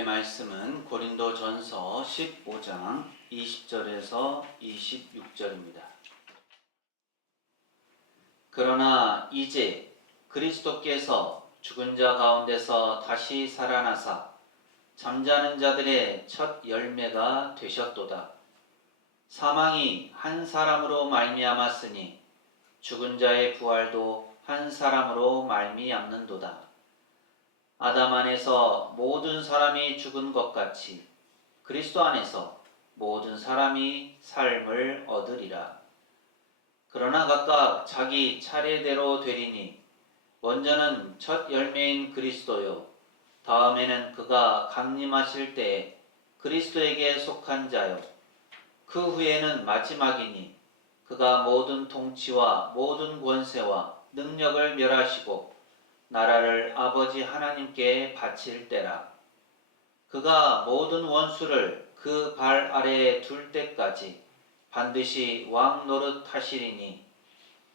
오늘의 말씀은 고린도전서 15장 20절에서 26절입니다. 그러나 이제 그리스도께서 죽은 자 가운데서 다시 살아나사 잠자는 자들의 첫 열매가 되셨도다. 사망이 한 사람으로 말미암았으니 죽은 자의 부활도 한 사람으로 말미암는도다. 아담 안에서 모든 사람이 죽은 것 같이 그리스도 안에서 모든 사람이 삶을 얻으리라. 그러나 각각 자기 차례대로 되리니 먼저는 첫 열매인 그리스도요, 다음에는 그가 강림하실 때에 그리스도에게 속한 자요, 그 후에는 마지막이니 그가 모든 통치와 모든 권세와 능력을 멸하시고 나라를 아버지 하나님께 바칠 때라. 그가 모든 원수를 그 발 아래에 둘 때까지 반드시 왕 노릇 하시리니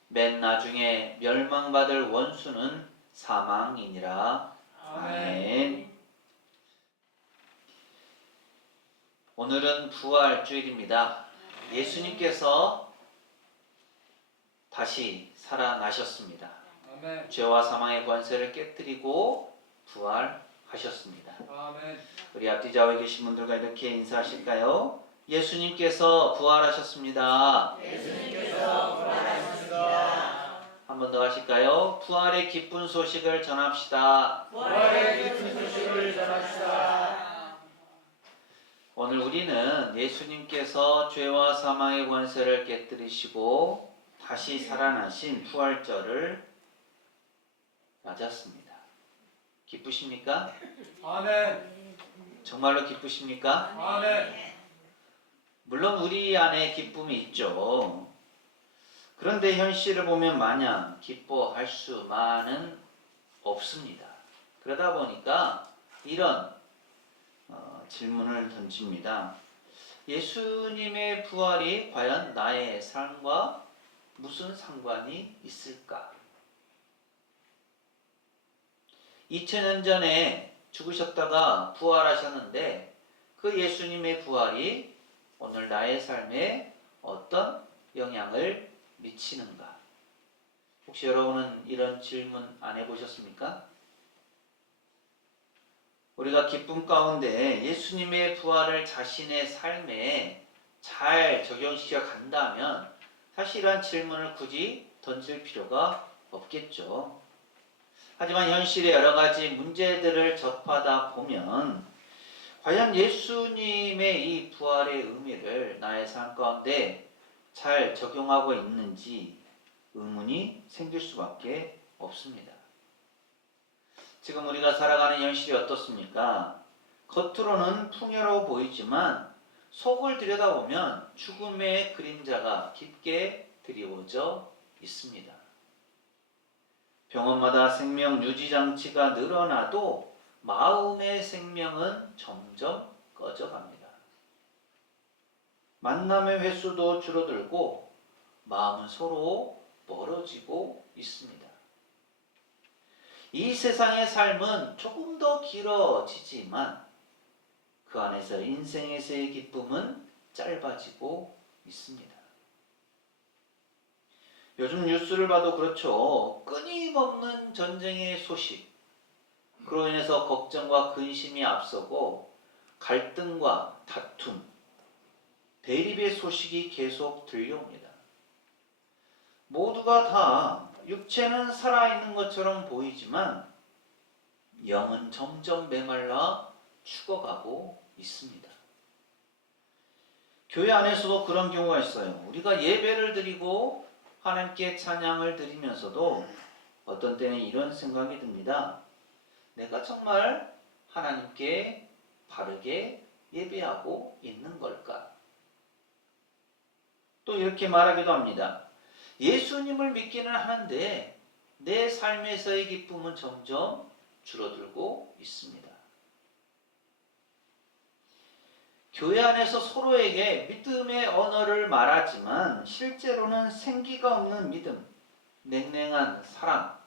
맨 나중에 멸망받을 원수는 사망이니라. 아멘. 오늘은 부활주일입니다. 예수님께서 다시 살아나셨습니다. 아멘. 죄와 사망의 권세를 깨뜨리고 부활하셨습니다. 아멘. 우리 앞뒤 좌우에 계신 분들과 이렇게 인사하실까요? 예수님께서 부활하셨습니다. 예수님께서 부활하셨습니다. 한 번 더 하실까요? 부활의 기쁜 소식을 전합시다. 부활의 기쁜 소식을 전합시다. 오늘 우리는 예수님께서 죄와 사망의 권세를 깨뜨리시고 다시 살아나신 부활절을 맞았습니다. 기쁘십니까? 아멘. 정말로 기쁘십니까? 아멘. 물론 우리 안에 기쁨이 있죠. 그런데 현실을 보면 마냥 기뻐할 수만은 없습니다. 그러다 보니까 이런 질문을 던집니다. 예수님의 부활이 과연 나의 삶과 무슨 상관이 있을까? 2000년 전에 죽으셨다가 부활하셨는데 그 예수님의 부활이 오늘 나의 삶에 어떤 영향을 미치는가? 혹시 여러분은 이런 질문 안 해보셨습니까? 우리가 기쁨 가운데 예수님의 부활을 자신의 삶에 잘 적용시켜 간다면 사실 이러한 질문을 굳이 던질 필요가 없겠죠. 하지만 현실의 여러 가지 문제들을 접하다 보면 과연 예수님의 이 부활의 의미를 나의 삶 가운데 잘 적용하고 있는지 의문이 생길 수밖에 없습니다. 지금 우리가 살아가는 현실이 어떻습니까? 겉으로는 풍요로워 보이지만 속을 들여다보면 죽음의 그림자가 깊게 드리워져 있습니다. 병원마다 생명 유지 장치가 늘어나도 마음의 생명은 점점 꺼져갑니다. 만남의 횟수도 줄어들고 마음은 서로 멀어지고 있습니다. 이 세상의 삶은 조금 더 길어지지만 그 안에서 인생에서의 기쁨은 짧아지고 있습니다. 요즘 뉴스를 봐도 그렇죠. 끊임없는 전쟁의 소식, 그로 인해서 걱정과 근심이 앞서고 갈등과 다툼, 대립의 소식이 계속 들려옵니다. 모두가 다 육체는 살아있는 것처럼 보이지만 영은 점점 메말라 죽어가고 있습니다. 교회 안에서도 그런 경우가 있어요. 우리가 예배를 드리고 하나님께 찬양을 드리면서도 어떤 때는 이런 생각이 듭니다. 내가 정말 하나님께 바르게 예배하고 있는 걸까? 또 이렇게 말하기도 합니다. 예수님을 믿기는 하는데 내 삶에서의 기쁨은 점점 줄어들고 있습니다. 교회 안에서 서로에게 믿음의 언어를 말하지만 실제로는 생기가 없는 믿음, 냉랭한 사랑,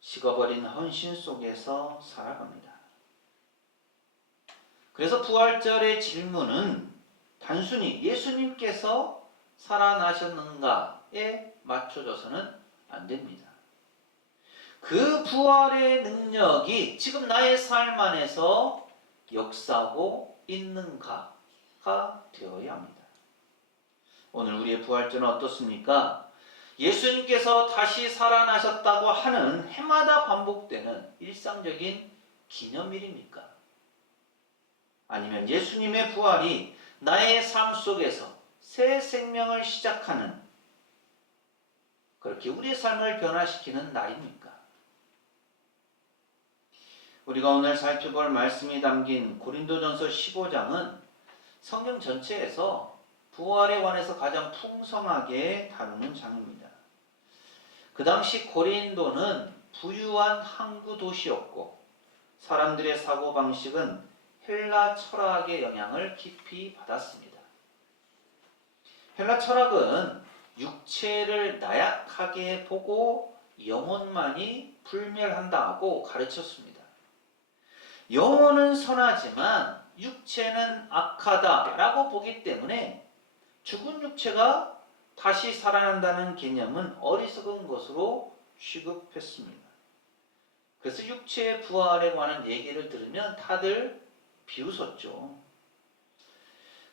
식어버린 헌신 속에서 살아갑니다. 그래서 부활절의 질문은 단순히 예수님께서 살아나셨는가에 맞춰져서는 안 됩니다. 그 부활의 능력이 지금 나의 삶 안에서 역사하고 있는가가 되어야 합니다. 오늘 우리의 부활절은 어떻습니까? 예수님께서 다시 살아나셨다고 하는 해마다 반복되는 일상적인 기념일입니까? 아니면 예수님의 부활이 나의 삶 속에서 새 생명을 시작하는, 그렇게 우리의 삶을 변화시키는 날입니까? 우리가 오늘 살펴볼 말씀이 담긴 고린도전서 15장은 성경 전체에서 부활에 관해서 가장 풍성하게 다루는 장입니다. 그 당시 고린도는 부유한 항구 도시였고 사람들의 사고방식은 헬라 철학의 영향을 깊이 받았습니다. 헬라 철학은 육체를 나약하게 보고 영혼만이 불멸한다고 가르쳤습니다. 영혼은 선하지만 육체는 악하다라고 보기 때문에 죽은 육체가 다시 살아난다는 개념은 어리석은 것으로 취급했습니다. 그래서 육체의 부활에 관한 얘기를 들으면 다들 비웃었죠.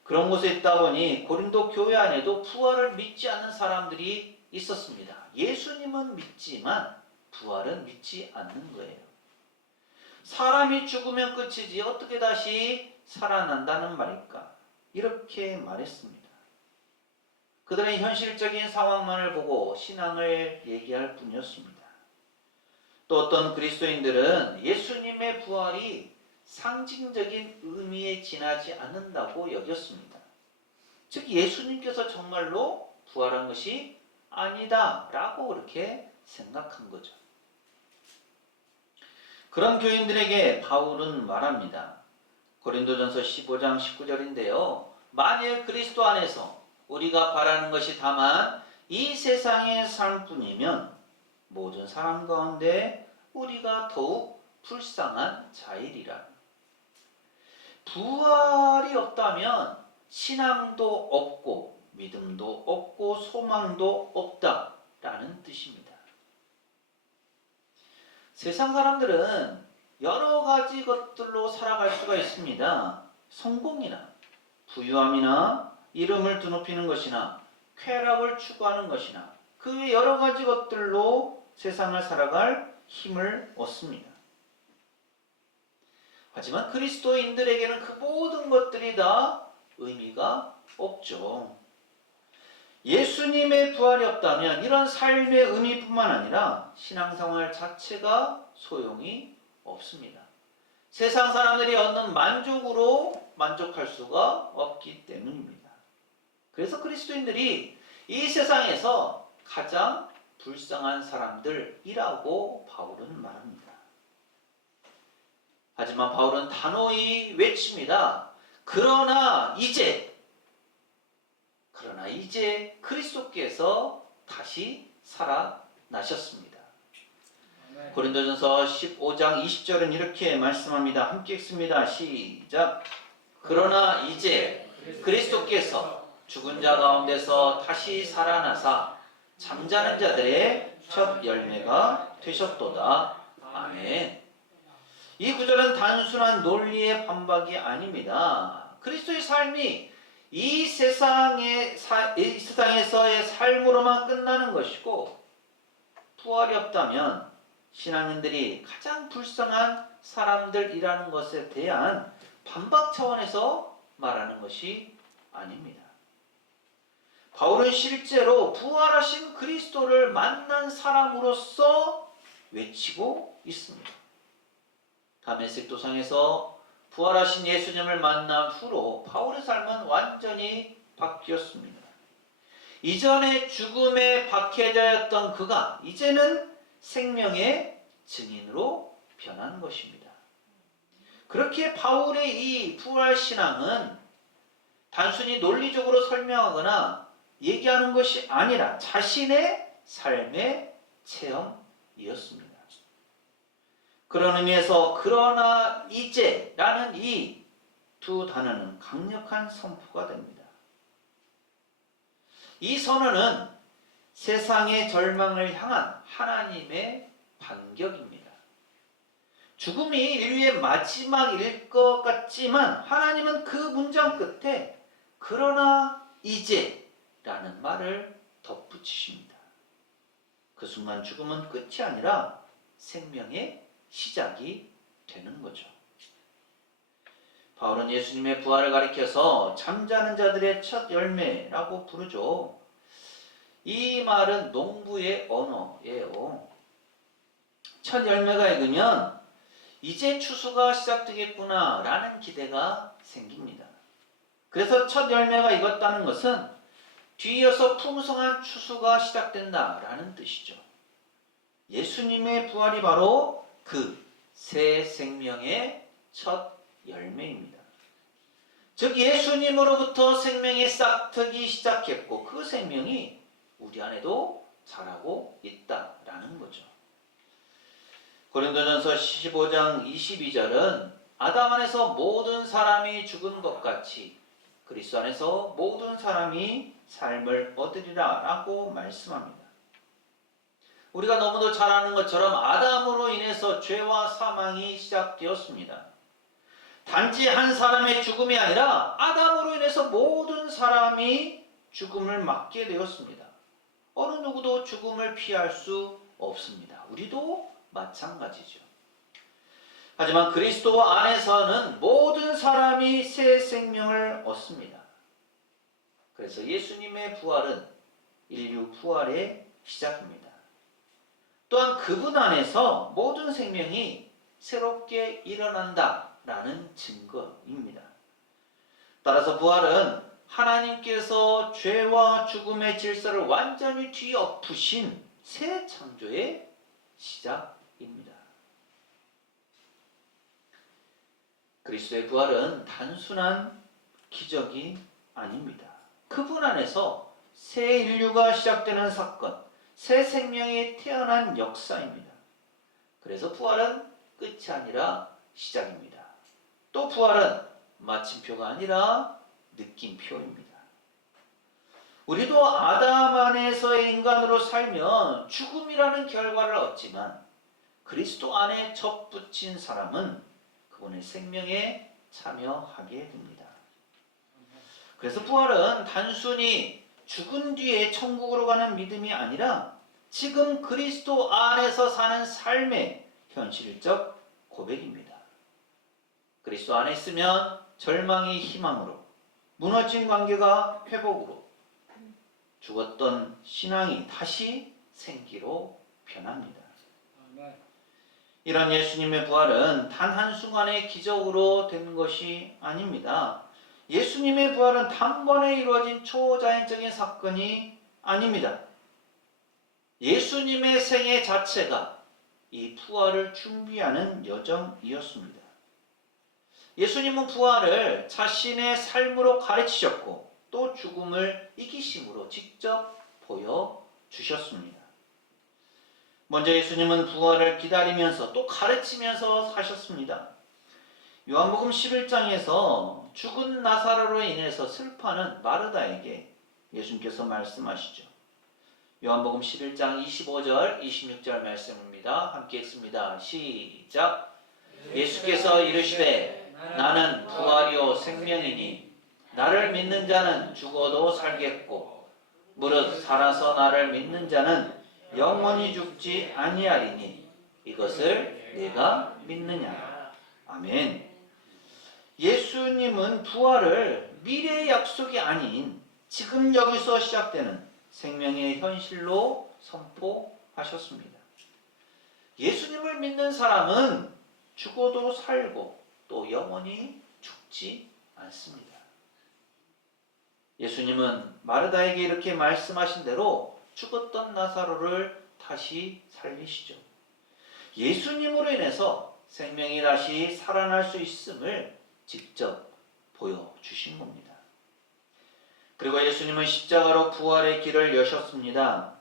그런 곳에 있다 보니 고린도 교회 안에도 부활을 믿지 않는 사람들이 있었습니다. 예수님은 믿지만 부활은 믿지 않는 거예요. 사람이 죽으면 끝이지 어떻게 다시 살아난다는 말일까? 이렇게 말했습니다. 그들은 현실적인 상황만을 보고 신앙을 얘기할 뿐이었습니다. 또 어떤 그리스도인들은 예수님의 부활이 상징적인 의미에 지나지 않는다고 여겼습니다. 즉 예수님께서 정말로 부활한 것이 아니다라고 그렇게 생각한 거죠. 그런 교인들에게 바울은 말합니다. 고린도전서 15장 19절인데요. 만일 그리스도 안에서 우리가 바라는 것이 다만 이 세상의 삶뿐이면 모든 사람 가운데 우리가 더욱 불쌍한 자이리라. 부활이 없다면 신앙도 없고 믿음도 없고 소망도 없다라는 뜻입니다. 세상 사람들은 여러 가지 것들로 살아갈 수가 있습니다. 성공이나 부유함이나 이름을 드높이는 것이나 쾌락을 추구하는 것이나 그 외 여러 가지 것들로 세상을 살아갈 힘을 얻습니다. 하지만 그리스도인들에게는 그 모든 것들이 다 의미가 없죠. 예수님의 부활이 없다면 이런 삶의 의미뿐만 아니라 신앙생활 자체가 소용이 없습니다. 세상 사람들이 얻는 만족으로 만족할 수가 없기 때문입니다. 그래서 그리스도인들이 이 세상에서 가장 불쌍한 사람들이라고 바울은 말합니다. 하지만 바울은 단호히 외칩니다. 그러나 이제 그리스도께서 다시 살아나셨습니다. 고린도전서 15장 20절은 이렇게 말씀합니다. 함께 읽습니다. 시작. 그러나 이제 그리스도께서 죽은 자 가운데서 다시 살아나사 잠자는 자들의 첫 열매가 되셨도다. 아멘. 이 구절은 단순한 논리의 반박이 아닙니다. 그리스도의 삶이 이 세상에서의 삶으로만 끝나는 것이고 부활이 없다면 신앙인들이 가장 불쌍한 사람들이라는 것에 대한 반박 차원에서 말하는 것이 아닙니다. 바울은 실제로 부활하신 그리스도를 만난 사람으로서 외치고 있습니다. 다메섹 도상에서 부활하신 예수님을 만난 후로 바울의 삶은 완전히 바뀌었습니다. 이전에 죽음에 박해자였던 그가 이제는 생명의 증인으로 변한 것입니다. 그렇게 바울의 이 부활 신앙은 단순히 논리적으로 설명하거나 얘기하는 것이 아니라 자신의 삶의 체험이었습니다. 그런 의미에서 그러나 이제라는 이 두 단어는 강력한 선포가 됩니다. 이 선언은 세상의 절망을 향한 하나님의 반격입니다. 죽음이 인류의 마지막일 것 같지만 하나님은 그 문장 끝에 그러나 이제라는 말을 덧붙이십니다. 그 순간 죽음은 끝이 아니라 생명의 시작이 되는 거죠. 바울은 예수님의 부활을 가리켜서 잠자는 자들의 첫 열매라고 부르죠. 이 말은 농부의 언어예요. 첫 열매가 익으면 이제 추수가 시작되겠구나 라는 기대가 생깁니다. 그래서 첫 열매가 익었다는 것은 뒤이어서 풍성한 추수가 시작된다 라는 뜻이죠. 예수님의 부활이 바로 그 새 생명의 첫 열매입니다. 즉 예수님으로부터 생명의 싹트기 시작했고 그 생명이 우리 안에도 자라고 있다라는 거죠. 고린도전서 15장 22절은 아담 안에서 모든 사람이 죽은 것 같이 그리스도 안에서 모든 사람이 삶을 얻으리라 라고 말씀합니다. 우리가 너무도 잘 아는 것처럼 아담으로 인해서 죄와 사망이 시작되었습니다. 단지 한 사람의 죽음이 아니라 아담으로 인해서 모든 사람이 죽음을 맞게 되었습니다. 어느 누구도 죽음을 피할 수 없습니다. 우리도 마찬가지죠. 하지만 그리스도 안에서는 모든 사람이 새 생명을 얻습니다. 그래서 예수님의 부활은 인류 부활의 시작입니다. 또한 그분 안에서 모든 생명이 새롭게 일어난다라는 증거입니다. 따라서 부활은 하나님께서 죄와 죽음의 질서를 완전히 뒤엎으신 새 창조의 시작입니다. 그리스도의 부활은 단순한 기적이 아닙니다. 그분 안에서 새 인류가 시작되는 사건, 새 생명이 태어난 역사입니다. 그래서 부활은 끝이 아니라 시작입니다. 또 부활은 마침표가 아니라 느낌표입니다. 우리도 아담 안에서의 인간으로 살면 죽음이라는 결과를 얻지만 그리스도 안에 접붙인 사람은 그분의 생명에 참여하게 됩니다. 그래서 부활은 단순히 죽은 뒤에 천국으로 가는 믿음이 아니라 지금 그리스도 안에서 사는 삶의 현실적 고백입니다. 그리스도 안에 있으면 절망이 희망으로, 무너진 관계가 회복으로, 죽었던 신앙이 다시 생기로 변합니다. 이런 예수님의 부활은 단 한순간의 기적으로 된 것이 아닙니다. 예수님의 부활은 단번에 이루어진 초자연적인 사건이 아닙니다. 예수님의 생애 자체가 이 부활을 준비하는 여정이었습니다. 예수님은 부활을 자신의 삶으로 가르치셨고 또 죽음을 이기심으로 직접 보여주셨습니다. 먼저 예수님은 부활을 기다리면서 또 가르치면서 사셨습니다. 요한복음 11장에서 죽은 나사로로 인해서 슬퍼하는 마르다에게 예수님께서 말씀하시죠. 요한복음 11장 25절 26절 말씀입니다. 함께 읽습니다. 시작. 예수께서 이르시되 나는 부활이요 생명이니 나를 믿는 자는 죽어도 살겠고 무릇 살아서 나를 믿는 자는 영원히 죽지 아니하리니 이것을 내가 믿느냐. 아멘. 예수님은 부활을 미래의 약속이 아닌 지금 여기서 시작되는 생명의 현실로 선포하셨습니다. 예수님을 믿는 사람은 죽어도 살고 또 영원히 죽지 않습니다. 예수님은 마르다에게 이렇게 말씀하신 대로 죽었던 나사로를 다시 살리시죠. 예수님으로 인해서 생명이 다시 살아날 수 있음을 직접 보여주신 겁니다. 그리고 예수님은 십자가로 부활의 길을 여셨습니다.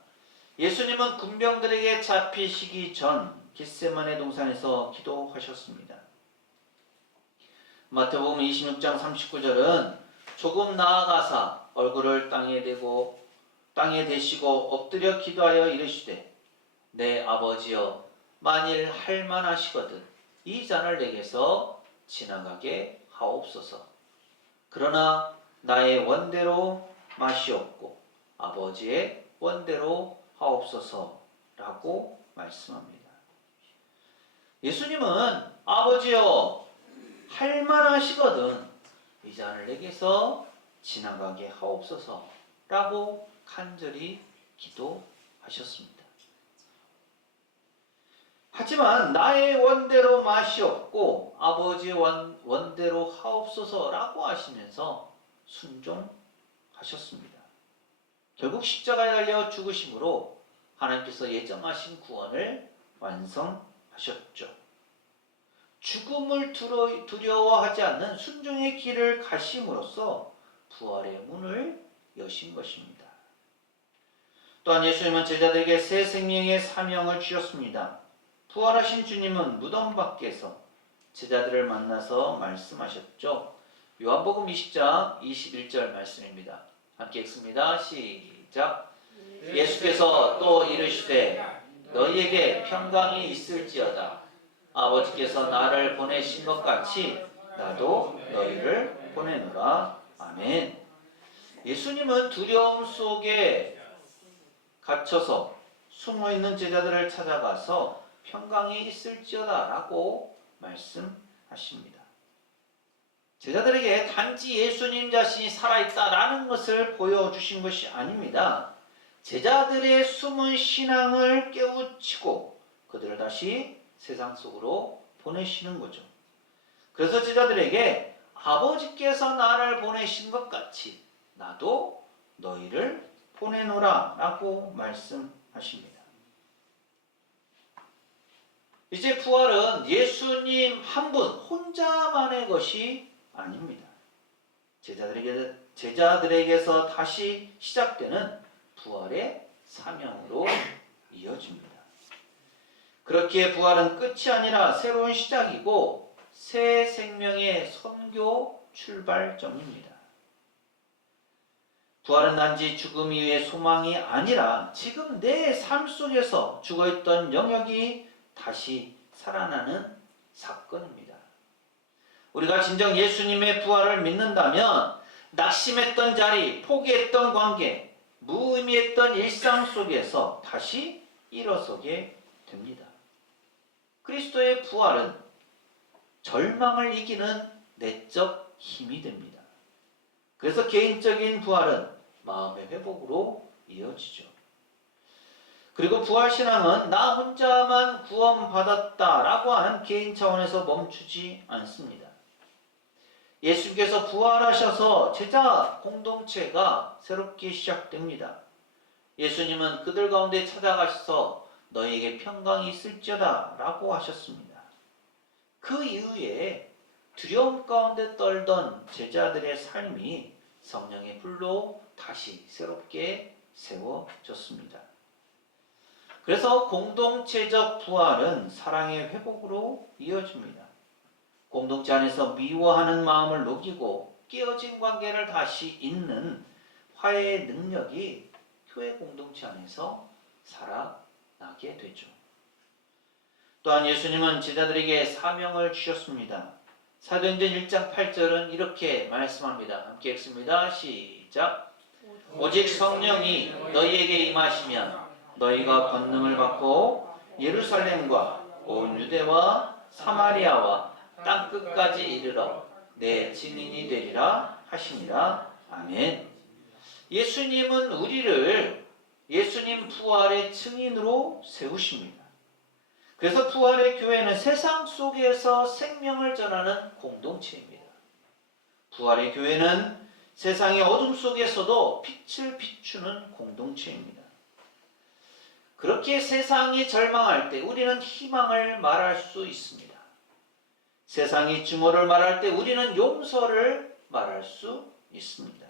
예수님은 군병들에게 잡히시기 전 겟세마네 동산에서 기도하셨습니다. 마태복음 26장 39절은 조금 나아가사 얼굴을 땅에 대시고 엎드려 기도하여 이르시되 내 아버지여 만일 할 만하시거든 이 잔을 내게서 지나가게 하옵소서. 그러나 나의 원대로 마시옵고 아버지의 원대로 하옵소서라고 말씀합니다. 예수님은 아버지여 할 만하시거든 이 잔을 내게서 지나가게 하옵소서라고 간절히 기도하셨습니다. 하지만 나의 원대로 마시옵고 아버지의 원대로 하옵소서라고 하시면서 순종하셨습니다. 결국 십자가에 달려 죽으심으로 하나님께서 예정하신 구원을 완성하셨죠. 죽음을 두려워하지 않는 순종의 길을 가심으로써 부활의 문을 여신 것입니다. 또한 예수님은 제자들에게 새 생명의 사명을 주셨습니다. 부활하신 주님은 무덤 밖에서 제자들을 만나서 말씀하셨죠. 요한복음 20장 21절 말씀입니다. 함께 읽습니다. 시작. 예수께서 또 이르시되 너희에게 평강이 있을지어다. 아버지께서 나를 보내신 것 같이 나도 너희를 보내노라. 아멘. 예수님은 두려움 속에 갇혀서 숨어있는 제자들을 찾아가서 평강이 있을지어다 라고 말씀하십니다. 제자들에게 단지 예수님 자신이 살아있다라는 것을 보여주신 것이 아닙니다. 제자들의 숨은 신앙을 깨우치고 그들을 다시 세상 속으로 보내시는 거죠. 그래서 제자들에게 아버지께서 나를 보내신 것 같이 나도 너희를 보내노라 라고 말씀하십니다. 이제 부활은 예수님 한 분 혼자만의 것이 아닙니다. 제자들에게서 다시 시작되는 부활의 사명으로 이어집니다. 그렇기에 부활은 끝이 아니라 새로운 시작이고 새 생명의 선교 출발점입니다. 부활은 단지 죽음 이후의 소망이 아니라 지금 내 삶 속에서 죽어있던 영역이 다시 살아나는 사건입니다. 우리가 진정 예수님의 부활을 믿는다면 낙심했던 자리, 포기했던 관계, 무의미했던 일상 속에서 다시 일어서게 됩니다. 그리스도의 부활은 절망을 이기는 내적 힘이 됩니다. 그래서 개인적인 부활은 마음의 회복으로 이어지죠. 그리고 부활신앙은 나 혼자만 구원받았다라고 하는 개인 차원에서 멈추지 않습니다. 예수께서 부활하셔서 제자 공동체가 새롭게 시작됩니다. 예수님은 그들 가운데 찾아가셔서 너희에게 평강이 있을지어다 라고 하셨습니다. 그 이후에 두려움 가운데 떨던 제자들의 삶이 성령의 불로 다시 새롭게 세워졌습니다. 그래서 공동체적 부활은 사랑의 회복으로 이어집니다. 공동체 안에서 미워하는 마음을 녹이고 깨어진 관계를 다시 잇는 화해의 능력이 교회 공동체 안에서 살아나게 되죠. 또한 예수님은 제자들에게 사명을 주셨습니다. 사도행전 1장 8절은 이렇게 말씀합니다. 함께 읽습니다. 시작. 오직 성령이 너희에게 임하시면 너희가 권능을 받고 예루살렘과 온 유대와 사마리아와 땅끝까지 이르러 내 증인이 되리라 하시니라. 아멘. 예수님은 우리를 예수님 부활의 증인으로 세우십니다. 그래서 부활의 교회는 세상 속에서 생명을 전하는 공동체입니다. 부활의 교회는 세상의 어둠 속에서도 빛을 비추는 공동체입니다. 그렇게 세상이 절망할 때 우리는 희망을 말할 수 있습니다. 세상이 증오를 말할 때 우리는 용서를 말할 수 있습니다.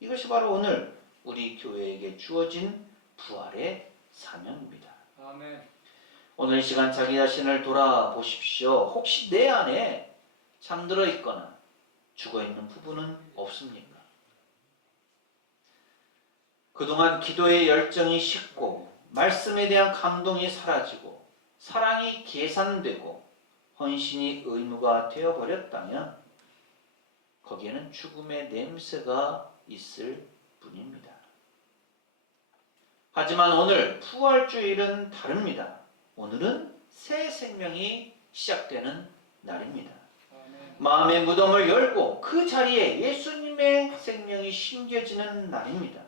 이것이 바로 오늘 우리 교회에게 주어진 부활의 사명입니다. 아멘. 오늘 이 시간 자기 자신을 돌아보십시오. 혹시 내 안에 잠들어 있거나 죽어있는 부부는 없습니까? 그동안 기도의 열정이 식고 말씀에 대한 감동이 사라지고 사랑이 계산되고 헌신이 의무가 되어버렸다면 거기에는 죽음의 냄새가 있을 뿐입니다. 하지만 오늘 부활주일은 다릅니다. 오늘은 새 생명이 시작되는 날입니다. 마음의 무덤을 열고 그 자리에 예수님의 생명이 심겨지는 날입니다.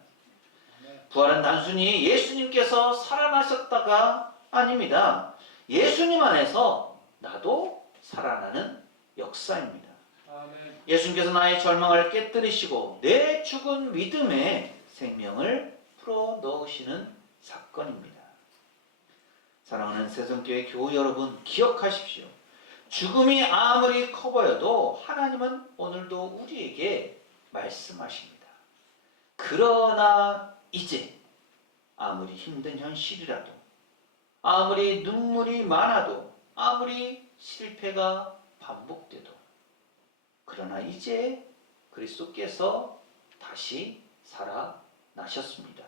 부활은 단순히 예수님께서 살아나셨다가 아닙니다. 예수님 안에서 나도 살아나는 역사입니다. 예수님께서 나의 절망을 깨뜨리시고 내 죽은 믿음에 생명을 풀어 넣으시는 사건입니다. 사랑하는 새성교회 교우 여러분, 기억하십시오. 죽음이 아무리 커 보여도 하나님은 오늘도 우리에게 말씀하십니다. 그러나 이제 아무리 힘든 현실이라도 아무리 눈물이 많아도 아무리 실패가 반복돼도 그러나 이제 그리스도께서 다시 살아나셨습니다.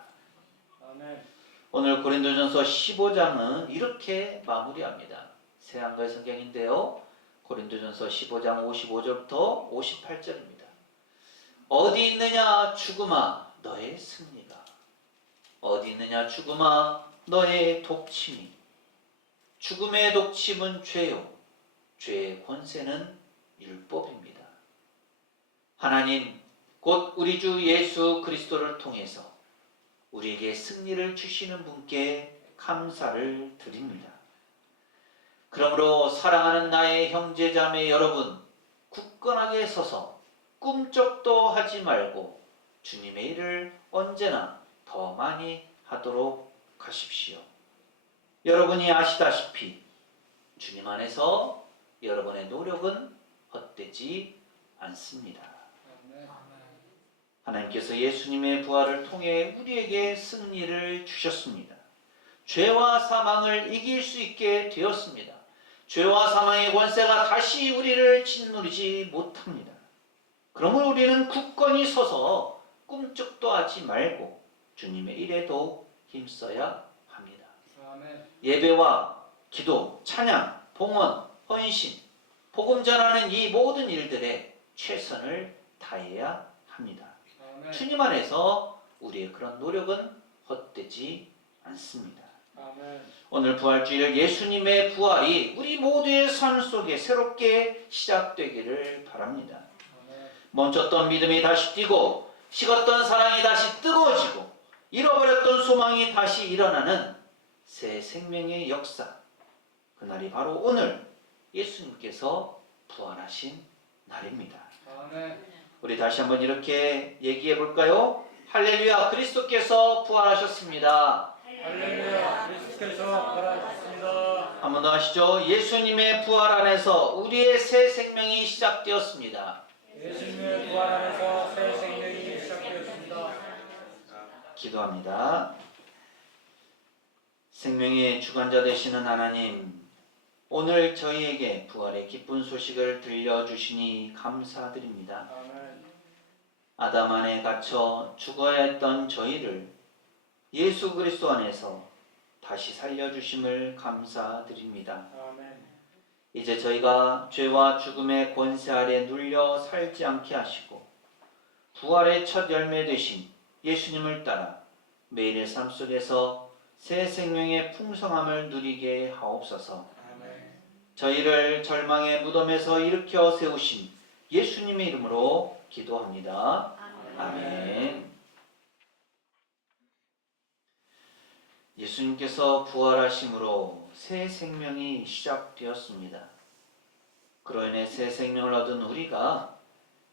아멘. 오늘 고린도전서 15장은 이렇게 마무리합니다. 새한글 성경인데요. 고린도전서 15장 55절부터 58절입니다. 어디 있느냐 죽음아 너의 승리가, 어디 있느냐 죽음아 너의 독침이. 죽음의 독침은 죄요, 죄의 권세는 율법입니다. 하나님 곧 우리 주 예수 그리스도를 통해서 우리에게 승리를 주시는 분께 감사를 드립니다. 그러므로 사랑하는 나의 형제자매 여러분, 굳건하게 서서 꿈쩍도 하지 말고 주님의 일을 언제나 더 많이 하도록 하십시오. 여러분이 아시다시피 주님 안에서 여러분의 노력은 헛되지 않습니다. 하나님께서 예수님의 부활을 통해 우리에게 승리를 주셨습니다. 죄와 사망을 이길 수 있게 되었습니다. 죄와 사망의 권세가 다시 우리를 짓누르지 못합니다. 그러므로 우리는 굳건히 서서 꿈쩍도 하지 말고 주님의 일에 더욱 힘써야 합니다. 아멘. 예배와 기도, 찬양, 봉헌, 헌신, 복음 전하는 이 모든 일들에 최선을 다해야 합니다. 아멘. 주님 안에서 우리의 그런 노력은 헛되지 않습니다. 아멘. 오늘 부활주일 예수님의 부활이 우리 모두의 삶 속에 새롭게 시작되기를 바랍니다. 아멘. 멈췄던 믿음이 다시 뛰고 식었던 사랑이 다시 뜨거워지고 잃어버렸던 소망이 다시 일어나는 새 생명의 역사, 그날이 바로 오늘 예수님께서 부활하신 날입니다. 아멘. 우리 다시 한번 이렇게 얘기해 볼까요? 할렐루야, 그리스도께서 부활하셨습니다. 할렐루야. 그리스도께서 부활하셨습니다. 한 번 더 하시죠. 예수님의 부활 안에서 우리의 새 생명이 시작되었습니다. 예수님의 부활 안에서 새 생명이 시작되었습니다. 기도합니다. 생명의 주관자 되시는 하나님, 오늘 저희에게 부활의 기쁜 소식을 들려주시니 감사드립니다. 아멘. 아담 안에 갇혀 죽어야 했던 저희를 예수 그리스도 안에서 다시 살려주심을 감사드립니다. 아멘. 이제 저희가 죄와 죽음의 권세 아래 눌려 살지 않게 하시고 부활의 첫 열매 되신 예수님을 따라 매일의 삶 속에서 새 생명의 풍성함을 누리게 하옵소서. 아멘. 저희를 절망의 무덤에서 일으켜 세우신 예수님의 이름으로 기도합니다. 아멘. 예수님께서 부활하심으로 새 생명이 시작되었습니다. 그로 인해 새 생명을 얻은 우리가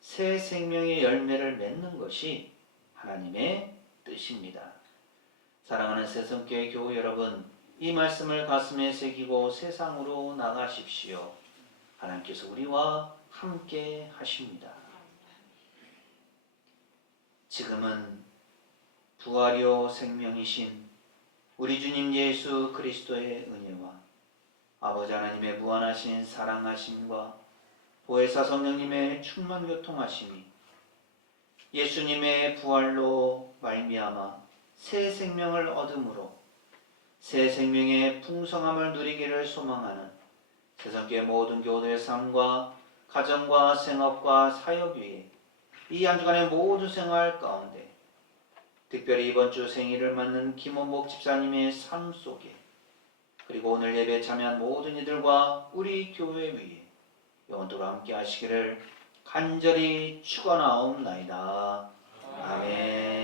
새 생명의 열매를 맺는 것이 하나님의 뜻입니다. 사랑하는 새성교회 교우 여러분, 이 말씀을 가슴에 새기고 세상으로 나가십시오. 하나님께서 우리와 함께 하십니다. 지금은 부활이요 생명이신 우리 주님 예수 그리스도의 은혜와 아버지 하나님의 무한하신 사랑하심과 보혜사 성령님의 충만 교통하심이 예수님의 부활로 말미암아 새 생명을 얻음으로 새 생명의 풍성함을 누리기를 소망하는 세상계 모든 교우들의 삶과 가정과 생업과 사역 위에 이 한 주간의 모든 생활 가운데 특별히 이번 주 생일을 맞는 김원복 집사님의 삶 속에 그리고 오늘 예배에 참여한 모든 이들과 우리 교회 위에 영원토록 함께 하시기를 간절히 축원하옵나이다. 아멘.